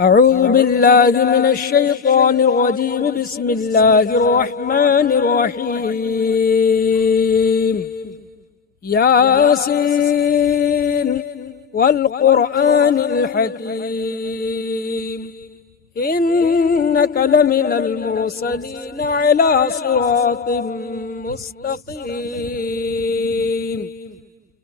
أعوذ بالله من الشيطان الرجيم. بسم الله الرحمن الرحيم. ياسين والقرآن الحكيم إنك لمن المرسلين على صراط مستقيم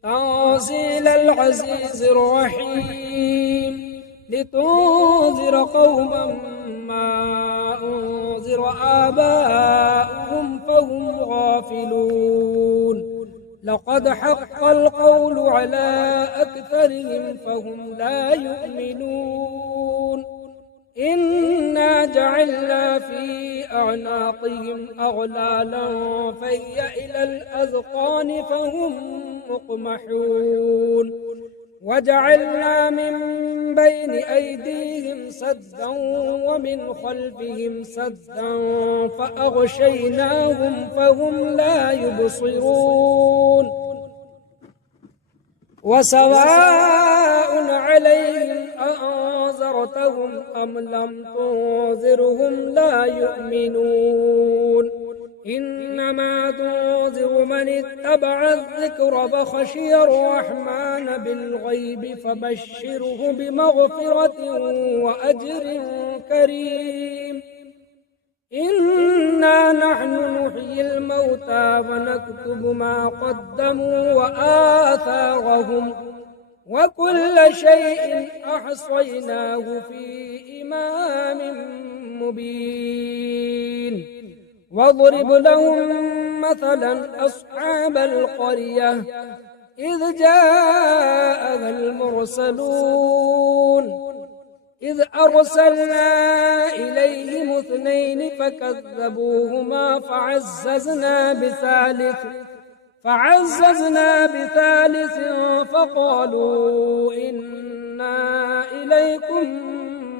تنزيل العزيز الرحيم لتنذر قوما ما أنذر آباؤهم فهم غافلون لقد حق القول على أكثرهم فهم لا يؤمنون إنا جعلنا في أعناقهم أغلالا فهي إلى الأذقان فهم مقمحون وجعلنا من بين أيديهم سدا ومن خلفهم سدا فأغشيناهم فهم لا يبصرون وسواء عليهم أأنذرتهم أم لم تنذرهم لا يؤمنون إنما تنذر من اتبع الذكر فخشي الرحمن بالغيب فبشره بمغفرة وأجر كريم إنا نحن نحيي الموتى ونكتب ما قدموا وآثارهم وكل شيء أحصيناه في إمام مبين واضرب لهم مثلا أصحاب القرية إذ جاءها المرسلون إذ أرسلنا إليهم اثنين فكذبوهما فعززنا بثالث فقالوا إنا إليكم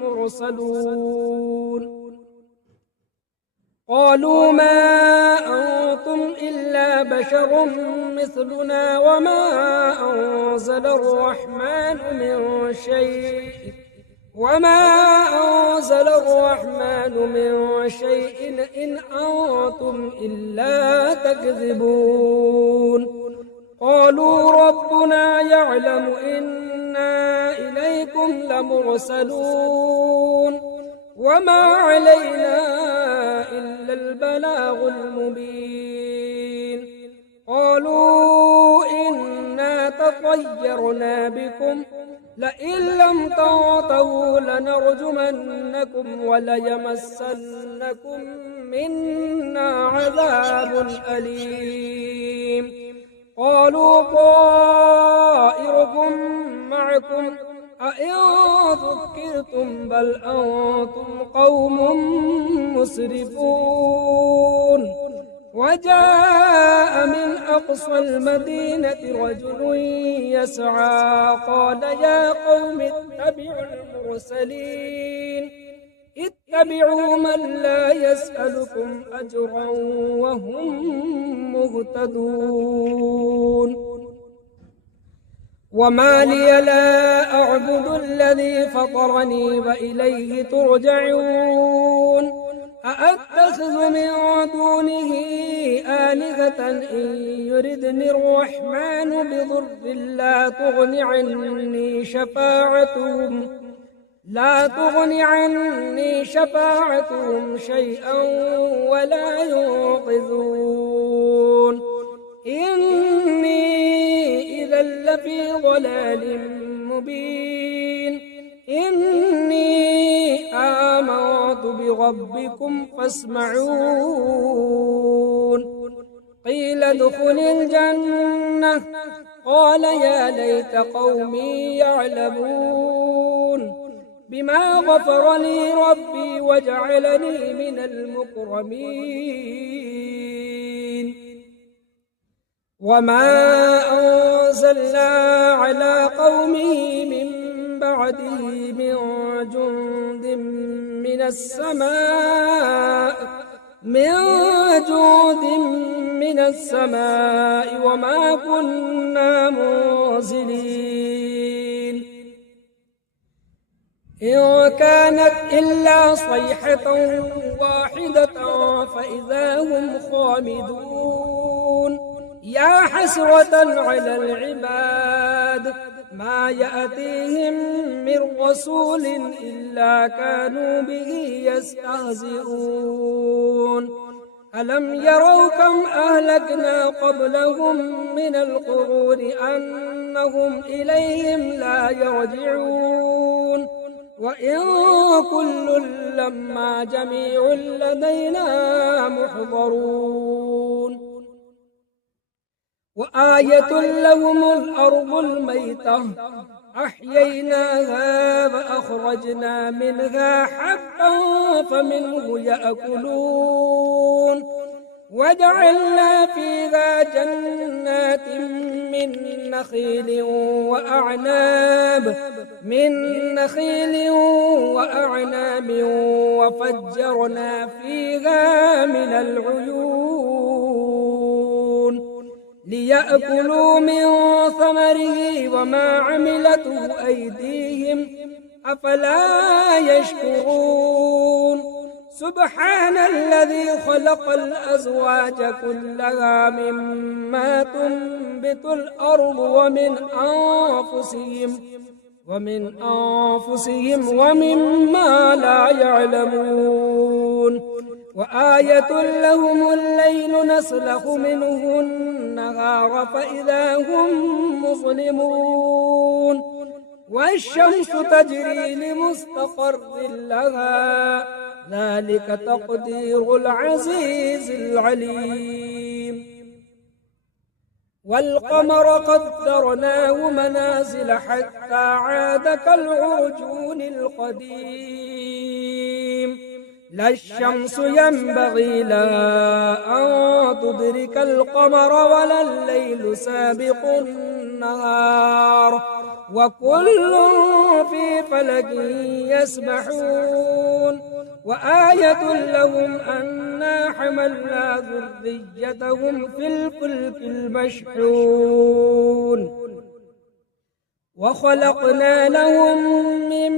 مرسلون قالوا ما أنتم إلا بشر مثلنا وما أنزل الرحمن من شيء إن أنتم إلا تكذبون قالوا ربنا يعلم إنا إليكم لمرسلون وما علينا إلا البلاغ المبين قالوا إنا تطيرنا بكم لئن لم تنتهوا لنرجمنكم وليمسنكم منا عذاب أليم قالوا طائركم معكم أئن ذكرتم بل أنتم قوم مسرفون وجاء من أقصى المدينة رجل يسعى قال يا قوم اتبعوا من لا يسألكم أجرا وهم مهتدون وما لي لا أعبد الذي فطرني وإليه ترجعون أأتخذ من دونه آلهة إن يردني الرحمن بضر لا تغن عني شفاعتهم شيئا ولا ينقذون إني إذا لفي ضلال مبين إني آمنت بربكم فاسمعون قيل ادخل الجنة قال يا ليت قومي يعلمون بما غفر لي ربي وجعلني من المكرمين وما أنزلنا على قومه من بعده من جند من السماء وما كنا منزلين إن كانت إلا صيحة واحدة فإذا هم خامدون يا حسرة على العباد ما يأتيهم من رسول إلا كانوا به يستهزئون ألم يروا كم أهلكنا قبلهم من القرون أنهم إليهم لا يرجعون وإن كل لما جميع لدينا محضرون وآية لهم الأرض الميتة أحييناها فأخرجنا منها حبا فمنه يأكلون وجعلنا فيها جنات من نخيل وأعناب وفجرنا فيها من العيون ليأكلوا من ثمره وما عملته أيديهم أفلا يشكرون سبحان الذي خلق الأزواج كلها مما تنبت الأرض ومن أنفسهم ومما لا يعلمون وآية لهم الليل نسلخ منه النهار فإذا هم مظلمون والشمس تجري لمستقر لها ذلك تقدير العزيز العليم والقمر قدرناه منازل حتى عاد كالعرجون القديم لا الشمس ينبغي لها أن تدرك القمر ولا الليل سابق النهار وكل في فلك يسبحون وآية لهم أنا حملنا ذريتهم في الفلك المشحون وخلقنا لهم من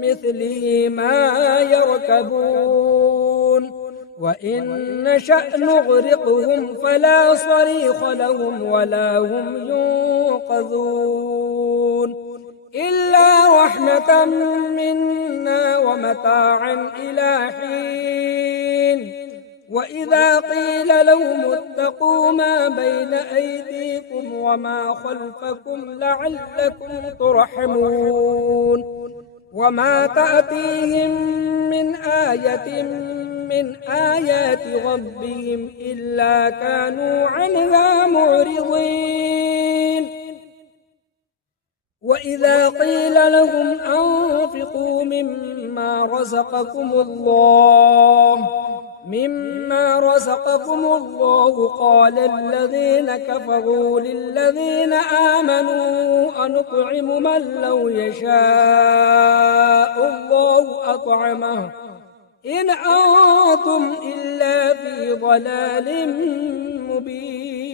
مثله ما يركبون وإن نشأ نغرقهم فلا صريخ لهم ولا هم ينقذون إلا رحمة منا ومتاعا إلى حين وإذا قيل لهم اتقوا ما بين أيديكم وما خلفكم لعلكم ترحمون وما تأتيهم من آية من آيات ربهم إلا كانوا عنها معرضين وإذا قيل لهم أنفقوا مما رزقكم الله قال الذين كفروا للذين آمنوا أنطعم من لو يشاء الله أطعمه إن أنتم إلا في ضلال مبين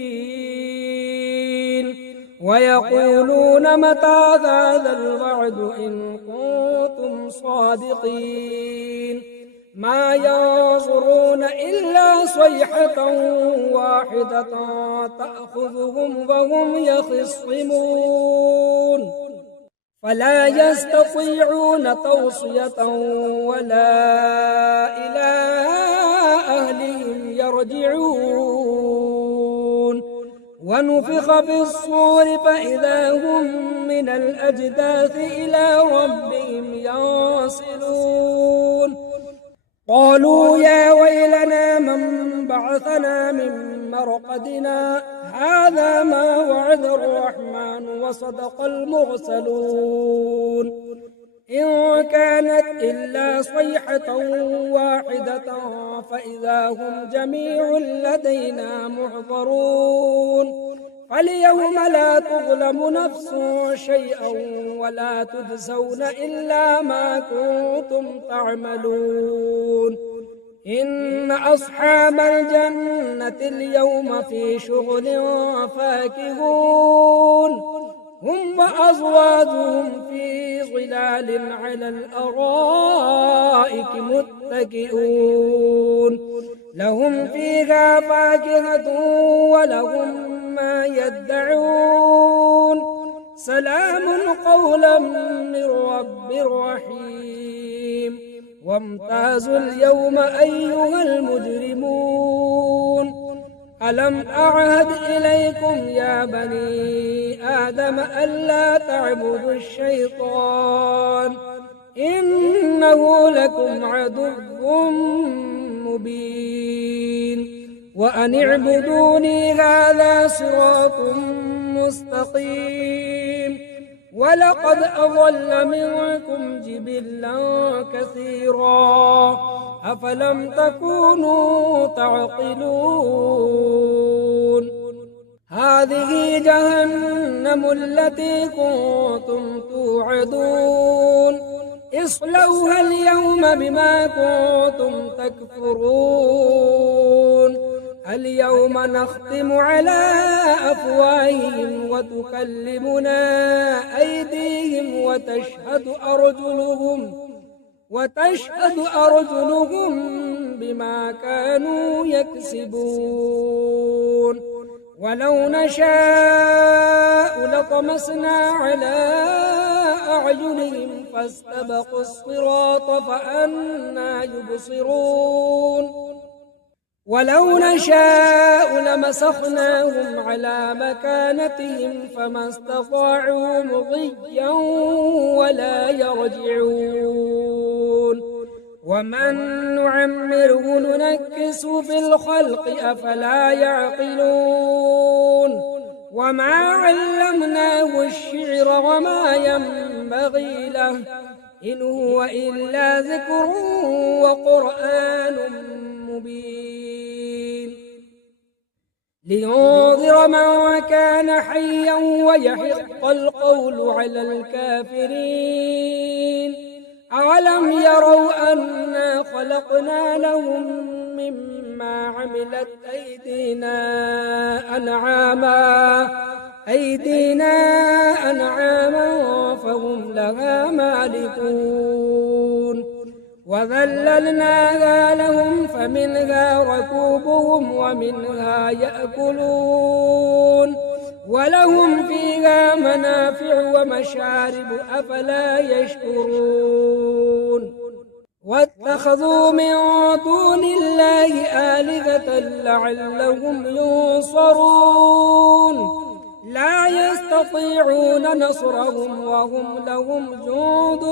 ويقولون متى هذا الوعد إن كنتم صادقين ما ينظرون إلا صيحة واحدة تأخذهم وهم يخصمون فلا يستطيعون توصية ولا إلى أهلهم يرجعون ونفخ في الصور فإذا هم من الأجداث إلى ربهم ينسلون قالوا يا ويلنا من بعثنا من مرقدنا هذا ما وعد الرحمن وصدق المرسلون إن كانت إلا صيحة واحدة فإذا هم جميع لدينا محضرون فاليوم لا تظلم نفس شيئا ولا تجزون إلا ما كنتم تعملون إن أصحاب الجنة اليوم في شغل فاكهون هم وأزواجهم في ظلال على الأرائك متكئون لهم فيها فاكهة ولهم ما يدعون سلام قولا من رب رحيم وامتازوا اليوم أيها المجرمون ألم أعهد إليكم يا بني آدم ألا تعبدوا الشيطان إنه لكم عدو مبين وأن اعبدوني هذا صراط مستقيم ولقد أضل منكم جبلا كثيرا أفلم تكونوا تعقلون هذه جهنم التي كنتم توعدون اصلوها اليوم بما كنتم تكفرون اليوم نختم على أفواههم وتكلمنا أيديهم وتشهد أرجلهم بما كانوا يكسبون ولو نشاء لطمسنا على أعينهم فاستبقوا الصراط فأنى يبصرون ولو نشاء لمسخناهم على مكانتهم فما استطاعوا مضيا ولا يرجعون ومن نعمره ننكس في الخلق أفلا يعقلون وما علمناه الشعر وما ينبغي له إن هو إلا ذكر وقرآن مبين لينذر من كان حيا ويحق القول على الكافرين أولم يروا أنا خلقنا لهم مما عملت أيدينا أنعاما فهم لها مالكون وذللناها لهم فمنها ركوبهم ومنها يأكلون ولهم فيها منافع ومشارب أفلا يشكرون واتخذوا من دون الله آلهة لعلهم ينصرون لا يستطيعون نصرهم وهم لهم جند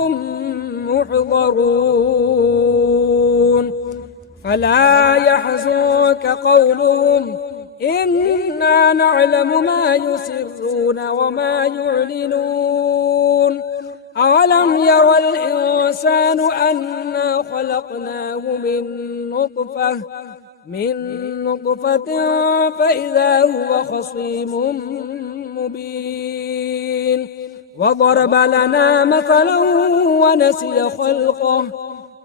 محضرون فلا يحزنك قولهم إنا نعلم ما يسرون وما يعلنون أولم ير الإنسان أنا خلقناه من نطفة فإذا هو خصيم مبين وضرب لنا مثلا ونسي خلقه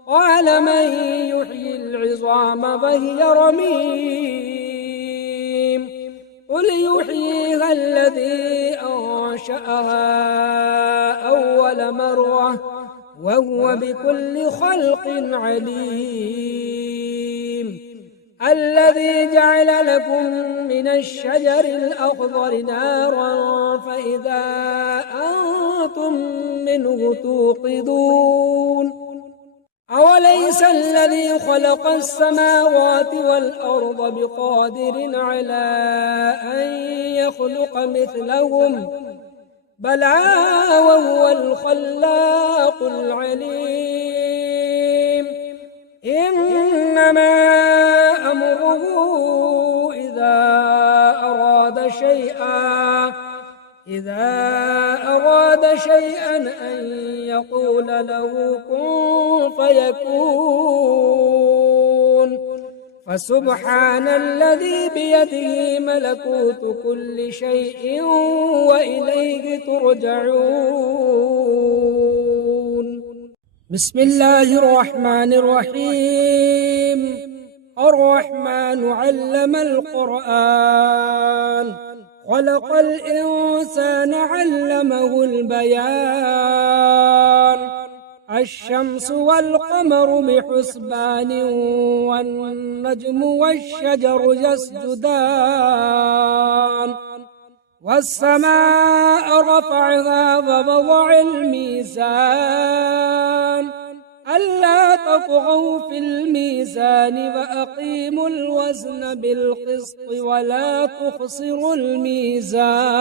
قال من يحيي العظام فهي رميم قل يحييها الذي أنشأها أول مرة وهو بكل خلق عليم الذي جعل لكم من الشجر الأخضر نارا فإذا أنتم منه توقدون أوليس الذي خلق السماوات والأرض بقادر على أن يخلق مثلهم بلى وهو الخلاق العليم إنما أمره إذا أراد شيئا أن يقول له كن فيكون فسبحان الذي بيده ملكوت كل شيء وإليه ترجعون بسم الله الرحمن الرحيم الرحمن علم القرآن خلق الإنسان علمه البيان الشمس والقمر بحسبان والنجم والشجر يسجدان والسماء رفعها ووضع الميزان ألا تطغوا في الميزان وأقيموا الوزن بالقسط ولا تخسروا الميزان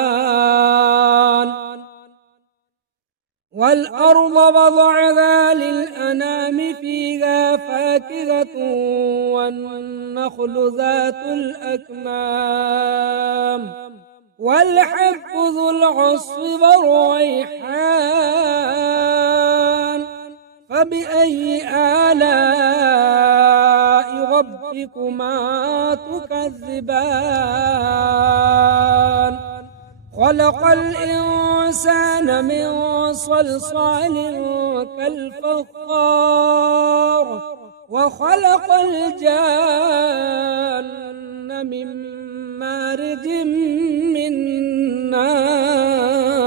والأرض وضعها للأنام فيها فاكهة والنخل ذات الأكمام والحب ذو العصف والريحان فبأي آلاء ربكما تكذبان خلق الإنسان من صلصال كالفخار وخلق الجان من مارج من نار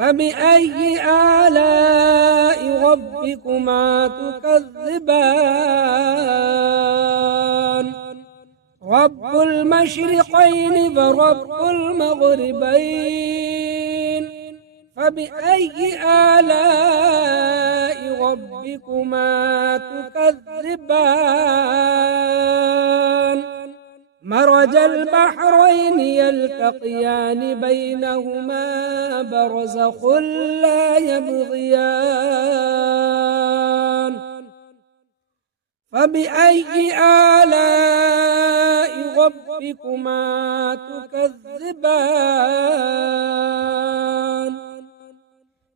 فبأي آلاء ربكما تكذبان رب المشرقين ورب المغربين فبأي آلاء ربكما تكذبان مرج البحرين يلتقيان بينهما برزخ لا يبغيان فبأي آلاء ربكما تكذبان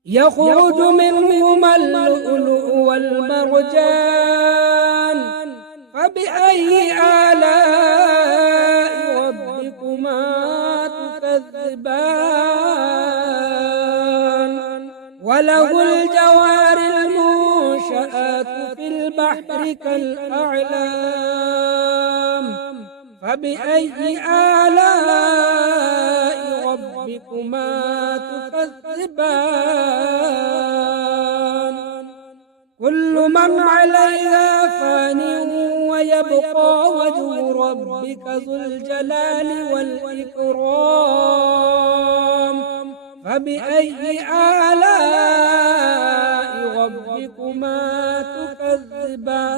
يخرج منهما اللؤلؤ والمرجان فبأي آلاء ربكما تكذبان وله الجوار المنشآت في البحر كالأعلام فبأي آلاء ربكما تكذبان كل من عليها فان ويبقى وجه ربك ذو الجلال والإكرام فبأي آلاء ربكما تكذبان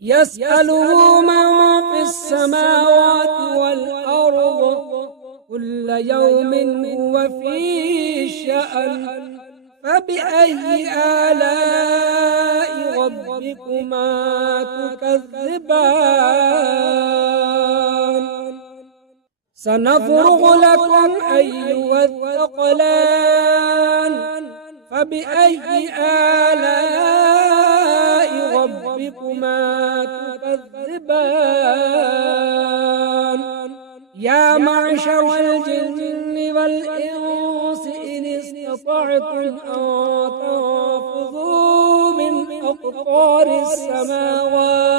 يسأله من في السماوات والأرض كل يوم هو في شأن فبأي آلاء ربكما تكذبان سنفرغ لكم أيها الثقلان فبأي آلاء ربكما تكذبان يا معشر الجن والإنس إن استطعتم أن تنفذوا من أقطار السماوات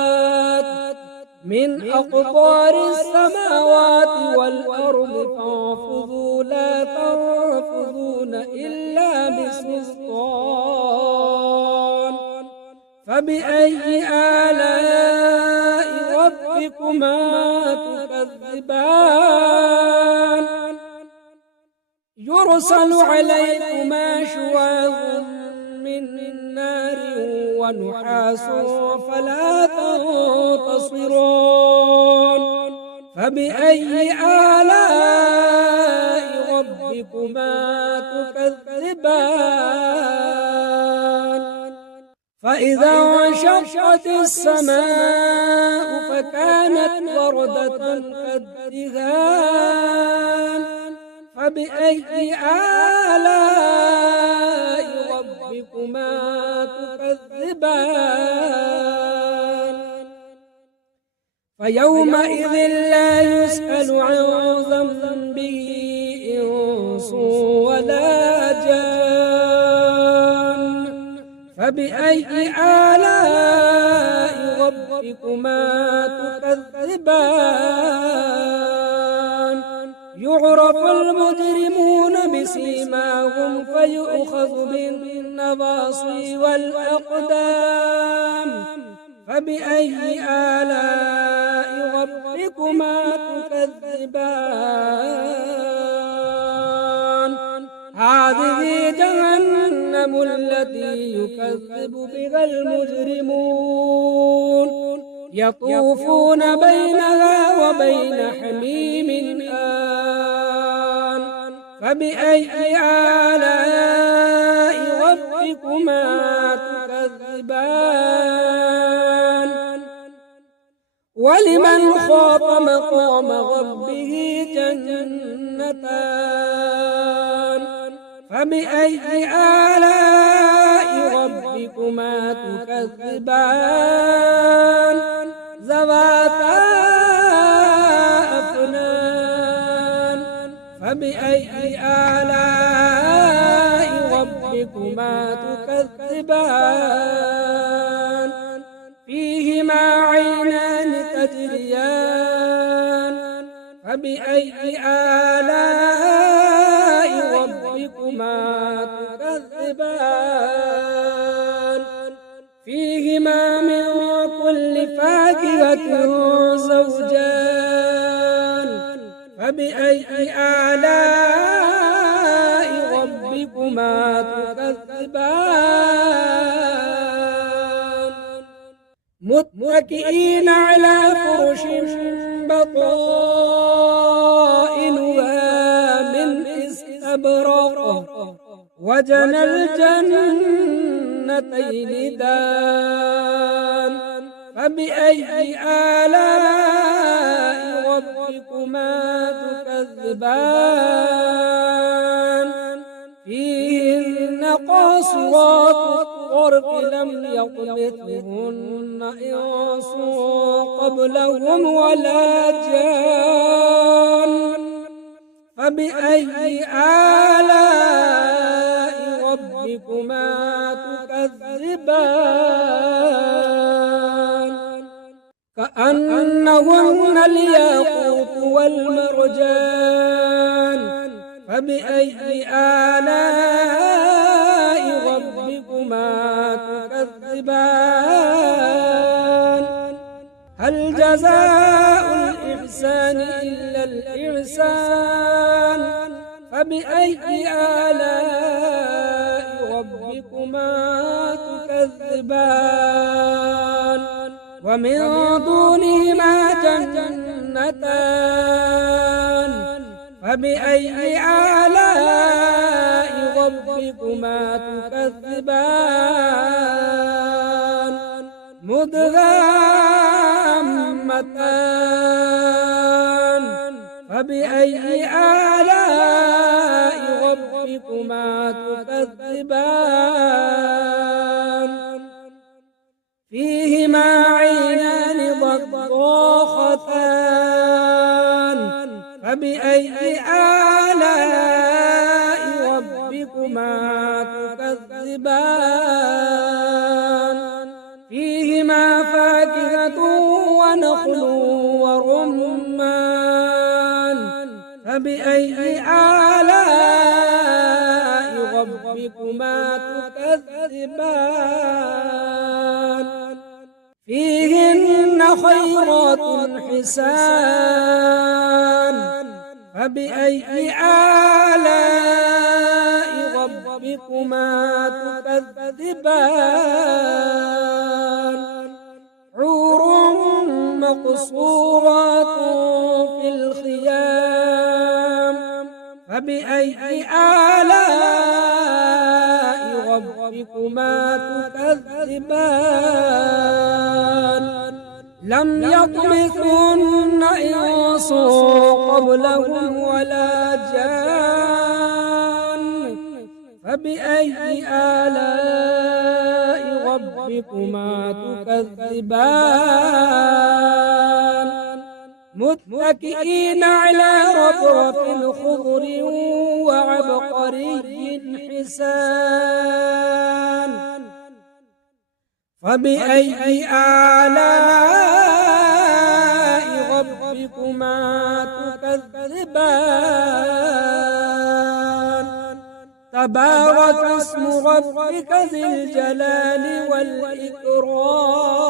والأرض فانفذوا لا تنفذون إلا بسلطان فبأي آلاء ربكما تكذبان يرسل عليكما شواظ من نار ونحاس فلا تنتصرون فبأي آلاء ربكما تكذبان فإذا انشقت السماء فكانت وردة كالدهان فبأي آلاء ربكما تكذبان فيومئذ لا يسأل عن ذنبه إنس ولا جان فبأي آلاء ربكما تكذبان يعرف المجرمون بسيماهم فيؤخذ بالنواصي والأقدام فبأي آلاء ربكما تكذبان هذه جهنم التي يكذب بها المجرمون يطوفون بينها وبين حميم آن فبأي آلاء ربكما تكذبان ولمن خاف مقام ربه جنتان فبأي آلاء ربكما تكذبان ذواتا أفنان فبأي آلاء ربكما تكذبان فيهما عينان تجريان فبأي آلاء ربكما تكذبان فيهما من كل فاكهة زوجان فبأي آلاء ربكما تكذبان متكئين على فرش بطائنها من استبرق وجنى الجنتين دان فبأي آلاء ربكما تكذبان فيهن قاصرات الطرف لم يطمثهن إنس قبلهم ولا جان فبأي آلاء ربكما تكذبان كأنهن الياقوت والمرجان فبأي آلاء ربكما تكذبان هل جزاء الإحسان إلا الإحسان فبأي آلاء ربكما تكذبان ومن دونهما جنتان فبأي آلاء ربكما تكذبان مدهامتان فبأي آلاء ربكما تكذبان فيهما عينان ضاختان فبأي آلاء ربكما تكذبان فيهما فاكهة ونخل ورمان فبأي آلاء ربكما تكذبان فيهن خيرات حسان فبأي آلاء ربكما تكذبان حور مقصورات في الخيام فبأي آلاء ربكما تكذبان لم يطمثهن إنس قبلهم ولا جان فبأي آلاء ربكما تكذبان متكئين على رفرف خضر وعبقري حسان فبأي آلاء ربكما تكذبان تبارك اسم ربك ذي الجلال والإكرام